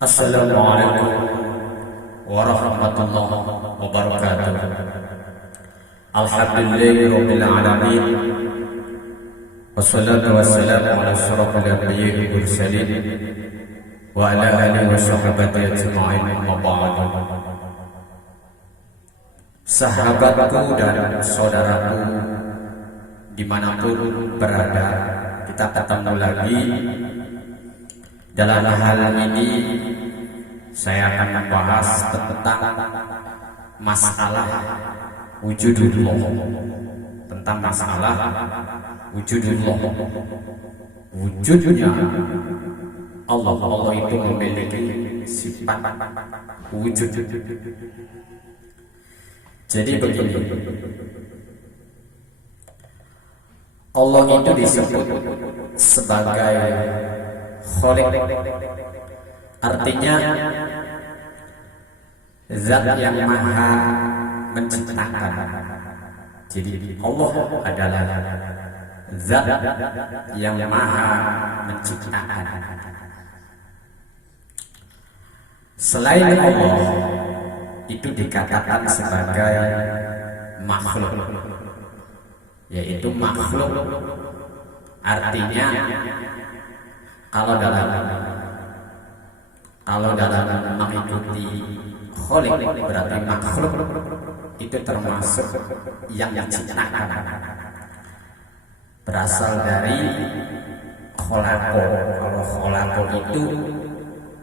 Assalamualaikum warahmatullahi wabarakatuh. Alhamdulillahirabbil alamin. Wassalatu wassalamu ala asyrafil anbiya'i wal mursalin wa ala alihi wa sahbihi ajma'in, amma ba'du. Sahabatku dan saudaraku dimanapun berada, kita ketemu lagi. Dalam hal ini saya akan membahas tentang masalah wujudullah, tentang masalah wujudullah. Wujudnya Allah itu memiliki sifat wujud. Jadi begini, Allah itu disebut sebagai Khaliq, artinya zat yang maha menciptakan. Jadi Allah adalah zat yang maha menciptakan. Selain Allah itu dikatakan sebagai makhluk, yaitu makhluk artinya kalau dalam mengikuti Khaliq berarti makhluk itu termasuk yang diciptakan, berasal dari kholaqo. Kalau kholaqo itu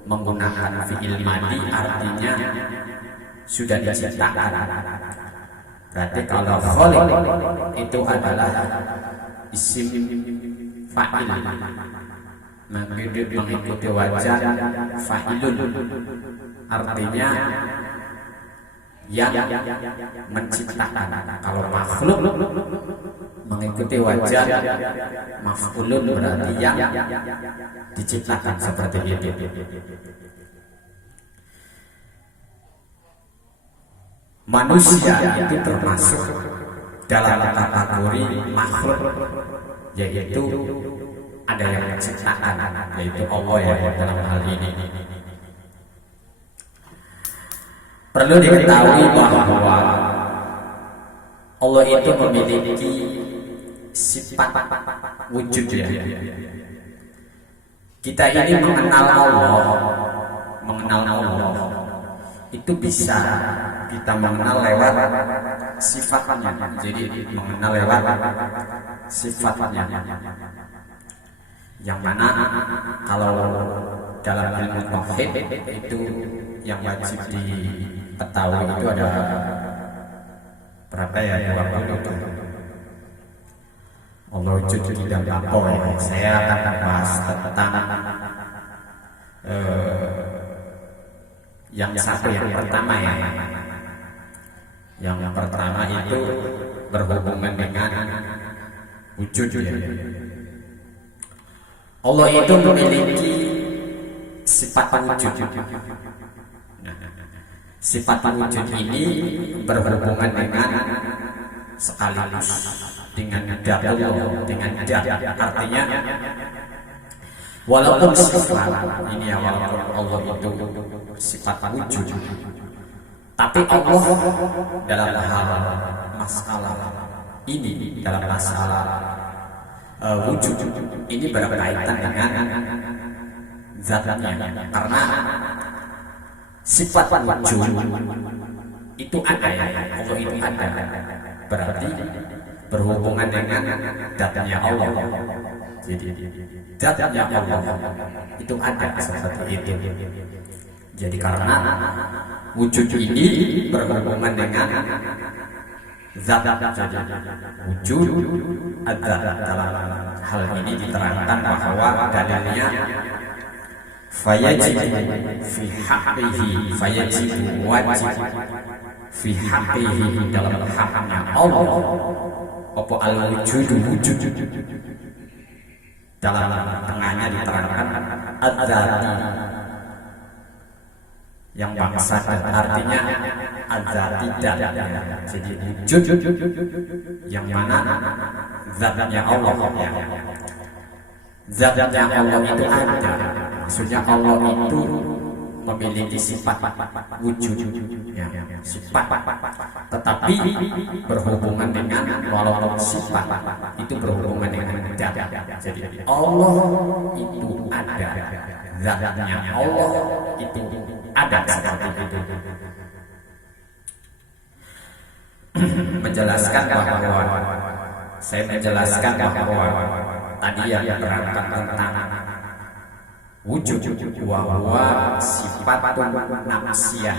menggunakan fi'il madhi, artinya sudah diciptakan. Berarti kalau Khaliq itu adalah isim fa'il, mengikuti wajah fa'ilun, artinya yang menciptakan. Kalau makhluk mengikuti wajah maf'ulun, berarti yang diciptakan, seperti itu. Manusia itu termasuk dalam kategori makhluk, yaitu ada yang menciptakan, yaitu Allah ya dalam hal ini. Perlu diketahui bahwa Allah itu memiliki sifat wujud ya. Kita ini mengenal Allah itu bisa kita mengenal lewat sifatnya. Jadi mengenal lewat sifatnya, yang mana kalau dalam ilmu tauhid itu yang wajib diketahui itu ada berapa ya, 20 itu. Allah wujud tidak apa ya. Saya akan membahas tentang yang satu, yang pertama ya. Yang pertama itu berhubungan dengan wujud ya. Allah itu memiliki sifat wujud. Sifat wujud ini berhubungan dengan sekaligus dengan Allah, dengan dat. Artinya walaupun sifat ini ya, walaupun Allah itu sifat wujud, tapi Allah dalam hal masalah ini, dalam masalah wujud ini berkaitan dengan zatnya, karena sifat wujud itu ada ya, Allah itu ada, berarti berhubungan dengan zatnya Allah. Jadi zatnya Allah itu ada, seperti itu. Jadi karena wujud ini berhubungan dengan zat, jadi wujud ada. Dalam hal ini diterangkan bahwa dalilnya fayajib fi haqqihi, fayajib wajib fi haqqihi, dalam haknya Allah apa al-wujud, wujud. Dalam tengahnya diterangkan adzati, yang bangsa, artinya adzati dat. Jadi wujud yang mana zatnya Allah ya. Zatnya Allah itu ada, maksudnya Allah itu memiliki sifat wujud, ya, sifat, tetapi berhubungan dengan walaupun sifat itu berhubungan dengan zat. Jadi Allah itu ada, zatnya Allah itu ada seperti itu. Menjelaskan bahwa saya menjelaskan bahwa tadi yang berangkat tentang wujud wa sifatun nafsiyah.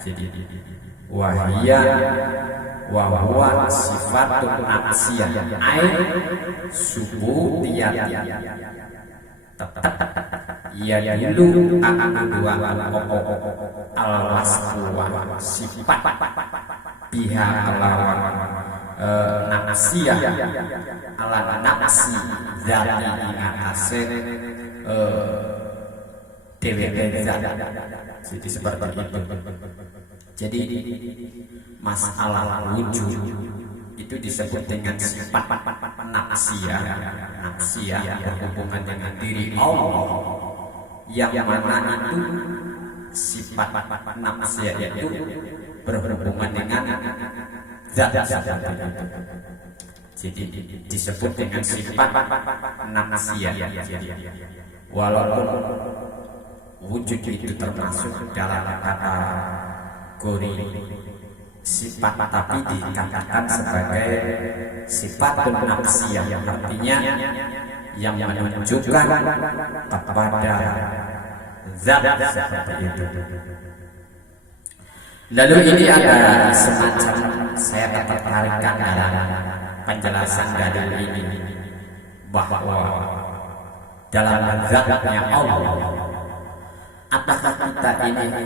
Jadi wahia wa huwa sifatun nafsiyah ai subutiyah. Tetap ia dulu akan dua al-wasfu wa sifat biha kelawan nafsiyah ala nafsi zati ingatase dewe zat. Jadi seperti itu. Jadi masalah wujud itu disebut dengan sifat nafsiyah. Nafsiyah berhubungan dengan diri Allah, yang mana itu sifat nafsiyah itu berhubungan dengan zat. Jadi disebut dengan sifat nafsiyah. Walaupun wujud itu termasuk dalam kategori sifat, tapi dikatakan sebagai sifat nafsiyah, yang artinya yang menunjukkan kepada zat seperti itu. Lalu ini ada semacam saya tertarikkan dalam penjelasan dari ini bahwa dalam zatnya Allah, apakah kita ini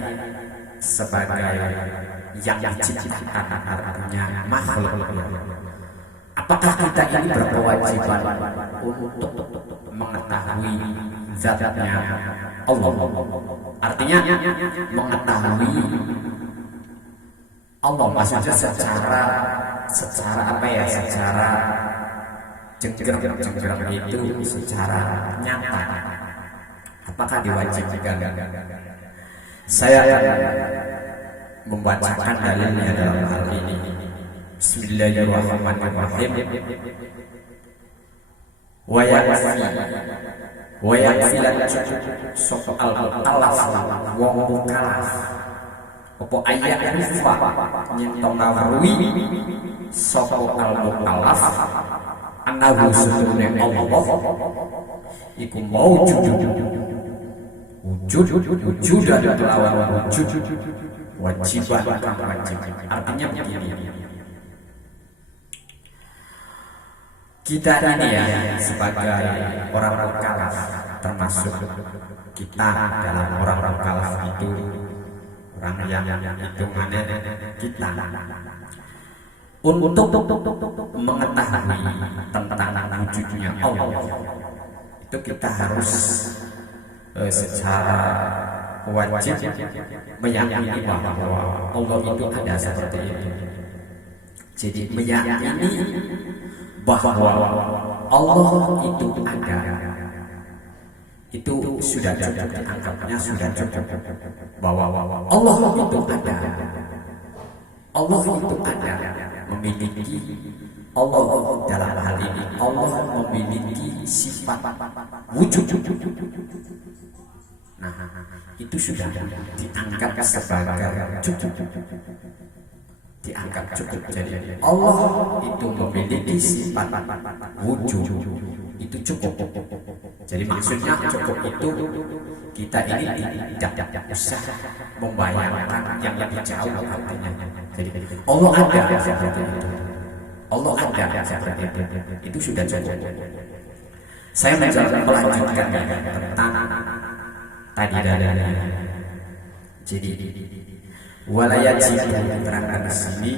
sebagai yang diciptakan, artinya makhluk, apakah kita ini berkewajiban untuk mengetahui zatnya Allah? Artinya mengetahui Allah, maksudnya secara apa ya, secara jenggrang itu secara nyata. Apakah diwajibkan? Saya akan membacakan dalilnya dalam hal ini. Bismillahirrahmanirrahim. Wa yakfi soal mukallaf wong mukallaf apa ayat rifa nyento ngawruhi sapa al mukallaf annahu sunne Allah iku wujud dan kelawan wujud wajiban kang wajib. Artinya begini, kita ini ya sebagai orang mukallaf, termasuk kita dalam orang mukallaf itu orang yang hitungannya kita, untuk mengetahui tentang wujudnya Allah itu kita harus secara wajib meyakini bahwa Allah itu ada seperti itu. Jadi meyakini bahwa Allah itu ada, itu sudah cukup, dianggapnya sudah cukup bahwa Allah itu ada. Allah itu ada, memiliki, Allah dalam hal ini Allah memiliki sifat wujud. Nah, itu sudah dianggap sebagai cukup, dianggap cukup. Jadi Allah itu memiliki sifat wujud, itu cukup. Jadi maksudnya cukup itu kita ini tidak usah membayangkan yang lebih jauh artinya. Jadi Allah ada seperti itu, Allah ada seperti itu sudah cukup. Saya melanjutkan tentang tadi dadanya. Jadi walayat jibu diterangkan di sini,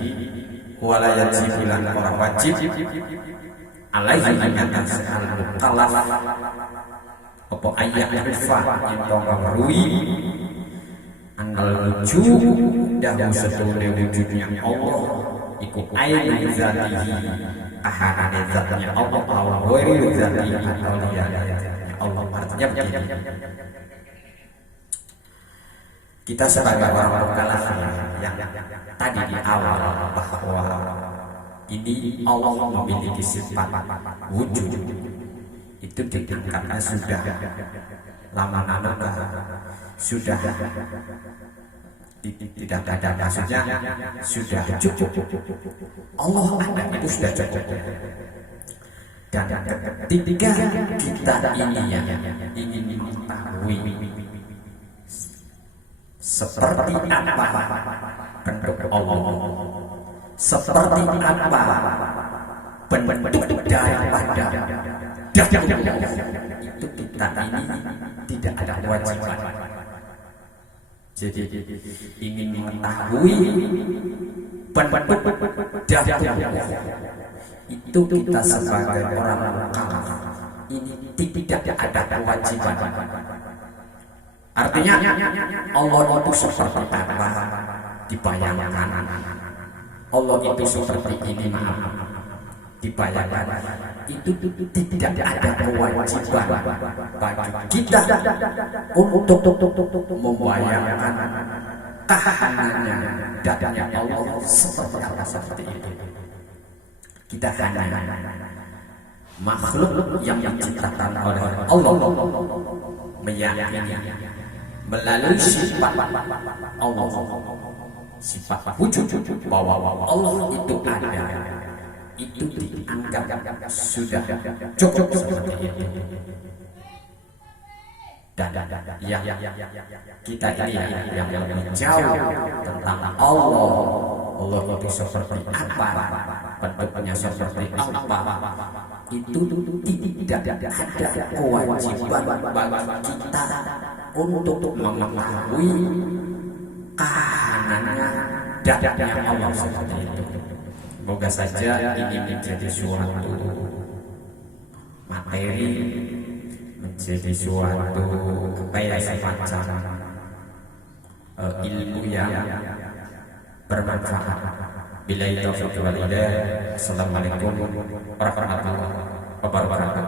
walayat jibulan orang wajib alaihi atas al-mukallaf apa ayat rifa itu ngawruhi anal wujud dan setune wujudnya Allah iku ainu zatihi, ahadane zatnya Allah wa ghairu zatihi atau liyadnya Allah. Artinya begini, kita sebagai orang mukallaf yang tadi di awal bahwa ini Allah memiliki sifat wujud, itu diangkatnya sudah lama-lama, sudah tidak ada, maksudnya sudah cukup. Allah ada itu sudah cukup. Dan ketika kita ini yang ingin mengetahui seperti apa bentuk Allah, seperti apa bentuk daripada datang itu, kita ini tidak ada kewajiban. Jadi ingin mengetahui bentuk datang itu, kita sebagai orang mukallaf ini tidak ada kewajiban. Artinya Allah itu seperti apa dibayangkan, Allah itu seperti ini, maaf, dibayangkan, itu tidak ada kewajiban bagi kita untuk membayangkan kahanannya, dadanya Allah seperti apa, seperti itu. Kita hanya makhluk yang diciptakan oleh Allah, meyakini melalui sifat Allah, sifat wujud bahwa Allah itu ada, itu dianggap sudah cukup seperti itu. Dan yang kita ini yang lebih jauh tentang Allah itu seperti apa, bentuknya seperti apa, itu tidak ada kewajiban bagi kita untuk mengetahui kahanannya, dadanya Allah seperti itu. Semoga saja ini menjadi suatu materi, menjadi suatu kayak semacam ilmu yang bermanfaat. Billahi taufiq wal hidayah. Assalamualaikum warahmatullahi wabarakatuh.